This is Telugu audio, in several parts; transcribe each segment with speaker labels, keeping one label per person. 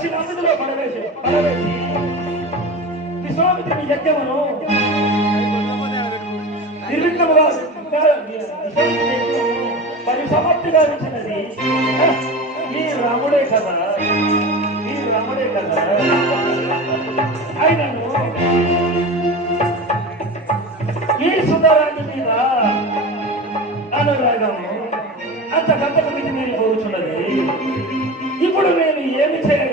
Speaker 1: మారుతిని దక్షిణ అందులో పడవేసి. పడవేసి విశ్వామిత్రుని యజ్ఞమును నిర్విఘ్నముగా ఈ రాముడే కదా. ఈ రాముడే కదా. ఆయనను ఈ సుందరాన్ని మీద అనురాగము. అంతకంతకు మితి మీరు పోతున్నది ఇప్పుడు నేను ఏమి చేయాలి?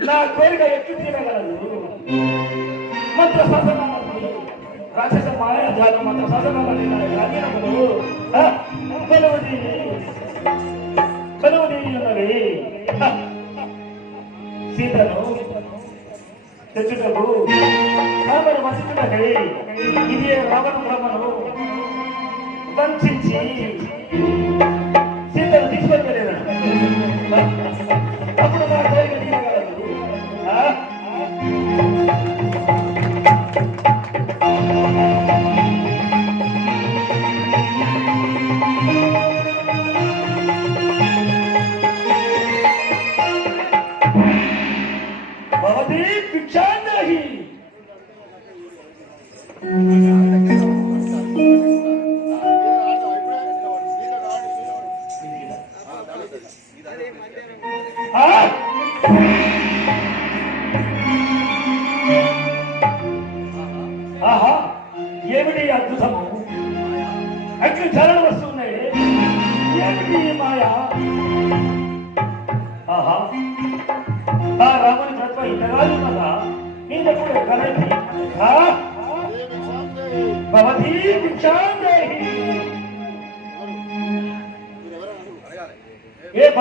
Speaker 1: నా కోరిక ఎట్లు తీరగలదు మంత్ర శాసనాన్ని రాక్షస మాయాజాలం మంత్ర శాసనాలని నా గ్రామీణములు కొలువుది కొలువుది ఉన్నవి హ, సీతను తెచ్చుటకు రామను మసుకుటకై ఇది రావణ బ్రహ్మను వంచించి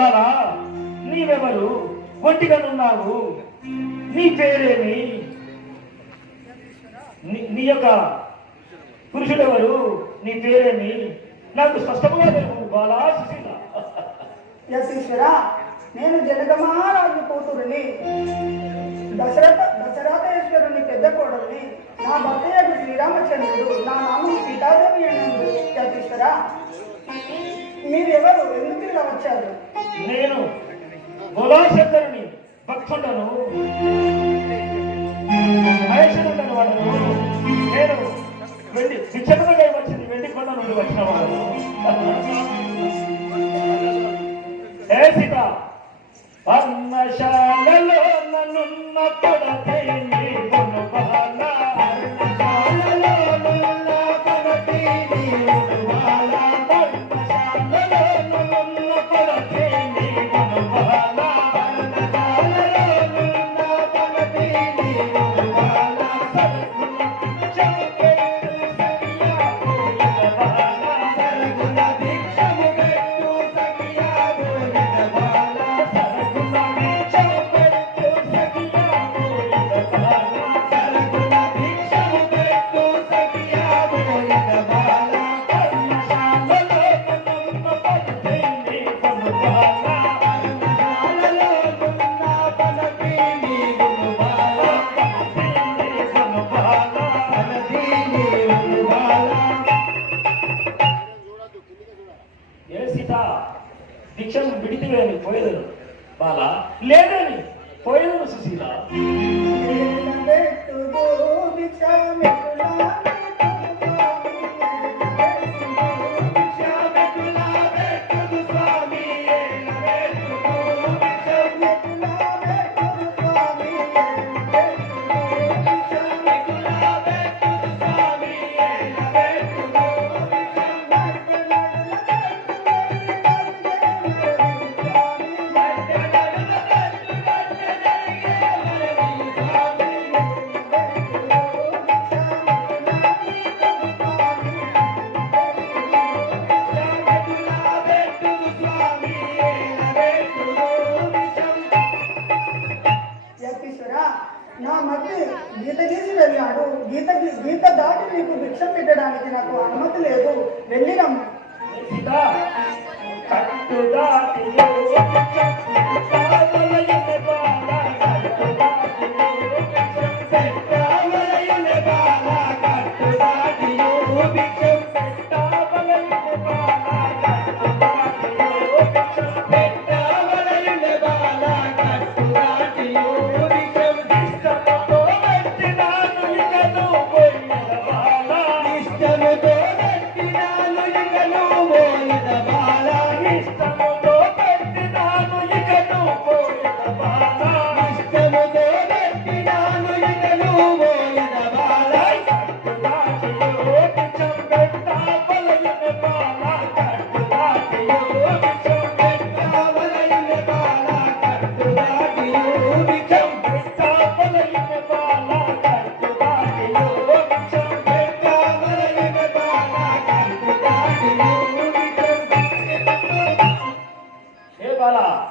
Speaker 1: ఏ నీవెవరు? ఒంటిగానున్నావు నీ పేరేమి? నీ- యొక్క పురుషుడెవరు? నీ పేరేమి? నాకు స్పష్టంగా తెలుపు బాలా సుశీల.
Speaker 2: యశీశ్వర నేను జనగమారాజు కూతురుని దశరథ దశరథేశ్వరుని పెద్ద కోడల్ని నా భర్త శ్రీరామచంద్రుడు నా నామం సీతాదేవి అని యశీశ్వర మీరెవరు? ఎందుకు ఇలా వచ్చారు?
Speaker 1: నేను గోలాశంకరుని భక్తుండను మహేశ్వరుడను వాడను. నేను వెండి విచ్చకనగా వచ్చింది వెండి కొండ నుండి వచ్చిన వాడు పర్ణశాలలో నన్నున్న పడతై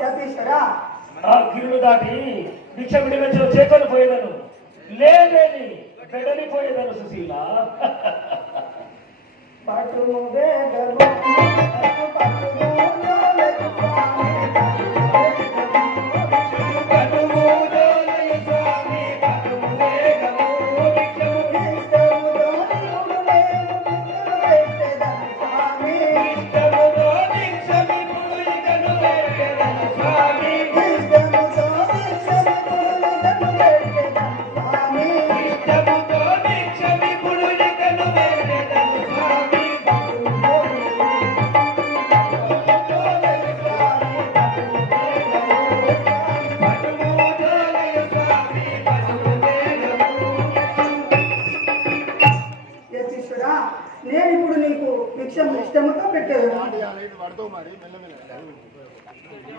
Speaker 2: చేసేశారా?
Speaker 1: ఆ గిరులు దాటి భిక్ష విడివచ్చిన చేకొని పోయేదను. లేదని పెడని పోయేదను సుశీల.
Speaker 2: పట్టు వేగము పట్టు Thank you.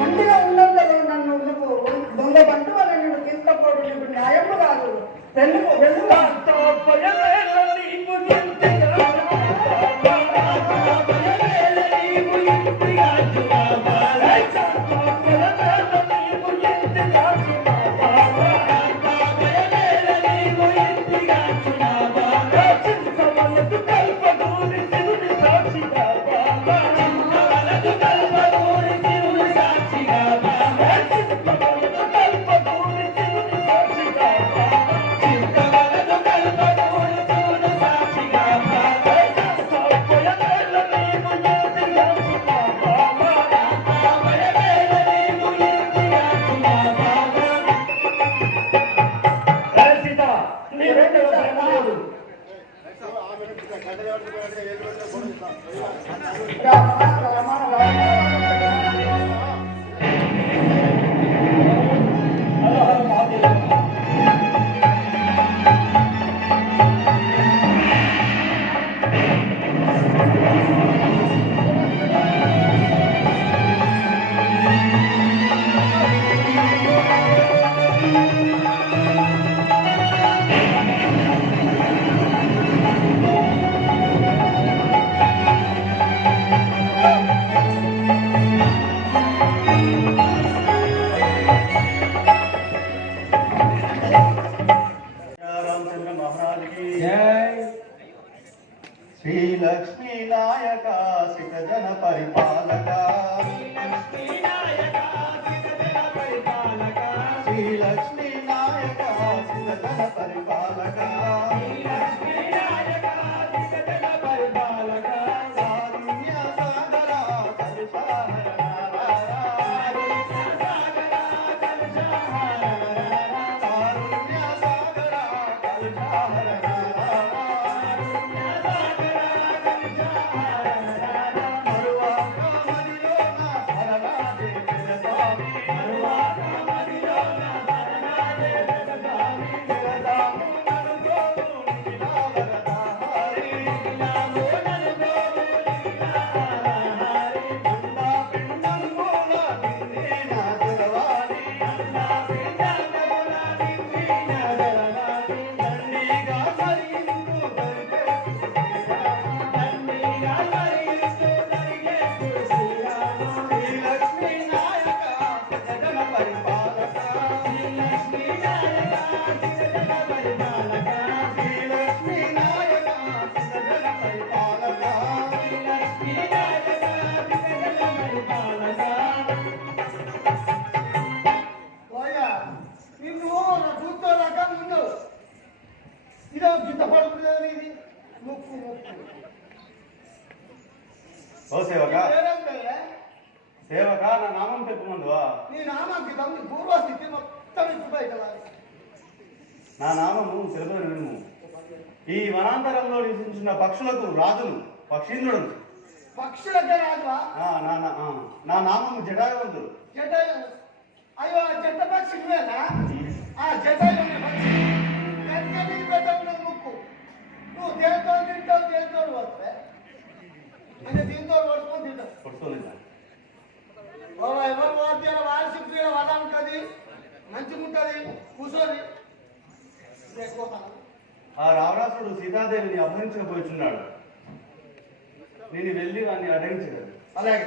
Speaker 2: ఒంటిలో ఉన్నప్పుడు నన్ను దొంగ బంటు వాళ్ళని తీసుకపోవడం ఇప్పుడు న్యాయం కాదు. వెళ్ళు
Speaker 1: కాదు జయ శ్రీ లక్ష్మీ నాయక సిత
Speaker 3: జన పరిపాలక
Speaker 4: శ్రీ లక్ష్మీ
Speaker 3: నాయక నీ
Speaker 4: నామాంకితం నీ పూర్వస్థితి మొత్తం ఇచ్చిపోయి
Speaker 3: నా నామము శిరసము ఈ వనాంతరంలో నివసించిన పక్షులకు రాజును పక్షీంద్రుడు
Speaker 4: పక్షులకే రాజువా?
Speaker 3: నా నా నామము జటాయుడు
Speaker 4: జటాయు అయ్యో ఆ జంట పక్షి నువ్వేనా? ఆ జటాయు పక్షి. ముక్కు. నువ్వు దేనితో తింటావు దేనితో వస్తే అంటే దీంతో కొడుకొని తింటావు. బాబా ఎవరు వాద్యాల వారి శుద్ధి వద ఉంటుంది మంచిగా ఉంటుంది కూర్చోని
Speaker 3: ఆ రావణాసుడు సీతాదేవిని అపహరించకపోతున్నాడు నేను వెళ్ళి వాడిని అడ్డించలేదు
Speaker 4: అలాగే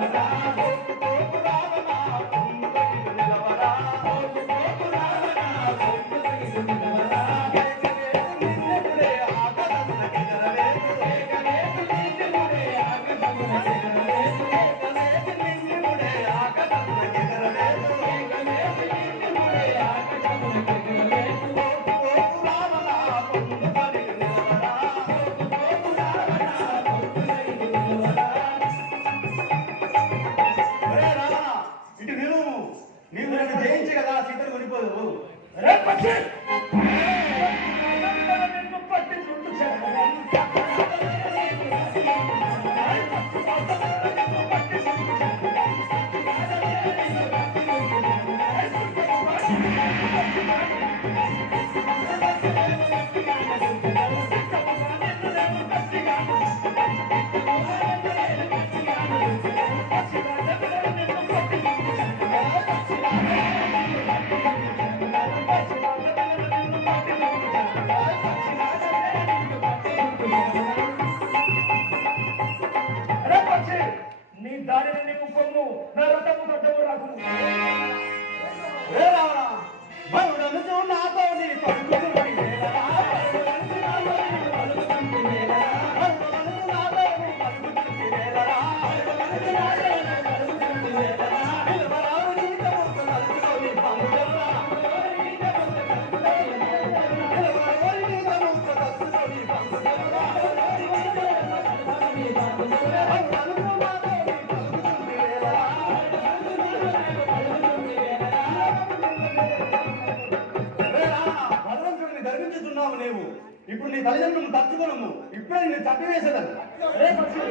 Speaker 2: અરે પછી నేను
Speaker 3: తప్పివేసేదాన్ని
Speaker 1: రే పక్షి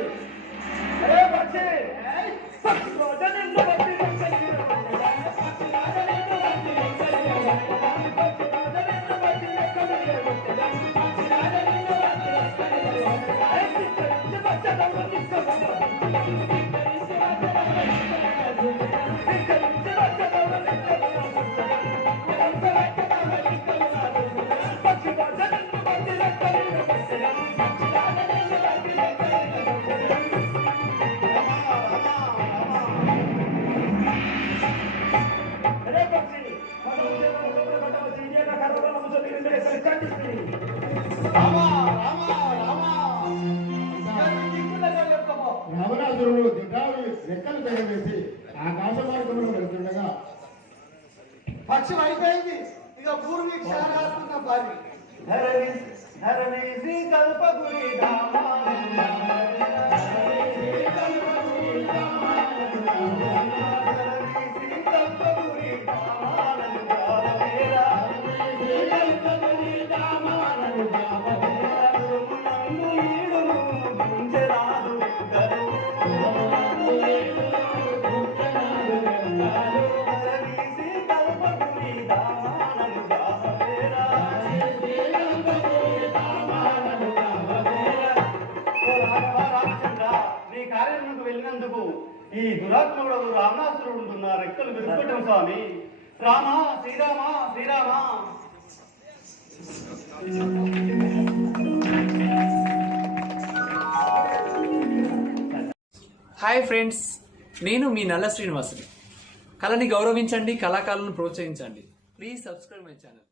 Speaker 3: погуляем. స్వామి. రామా శ్రీరామా శ్రీరామా.
Speaker 5: హాయ్ ఫ్రెండ్స్ నేను మీ నల్ల శ్రీనివాసుని. కళని గౌరవించండి కళాకారులను ప్రోత్సహించండి. Please subscribe my channel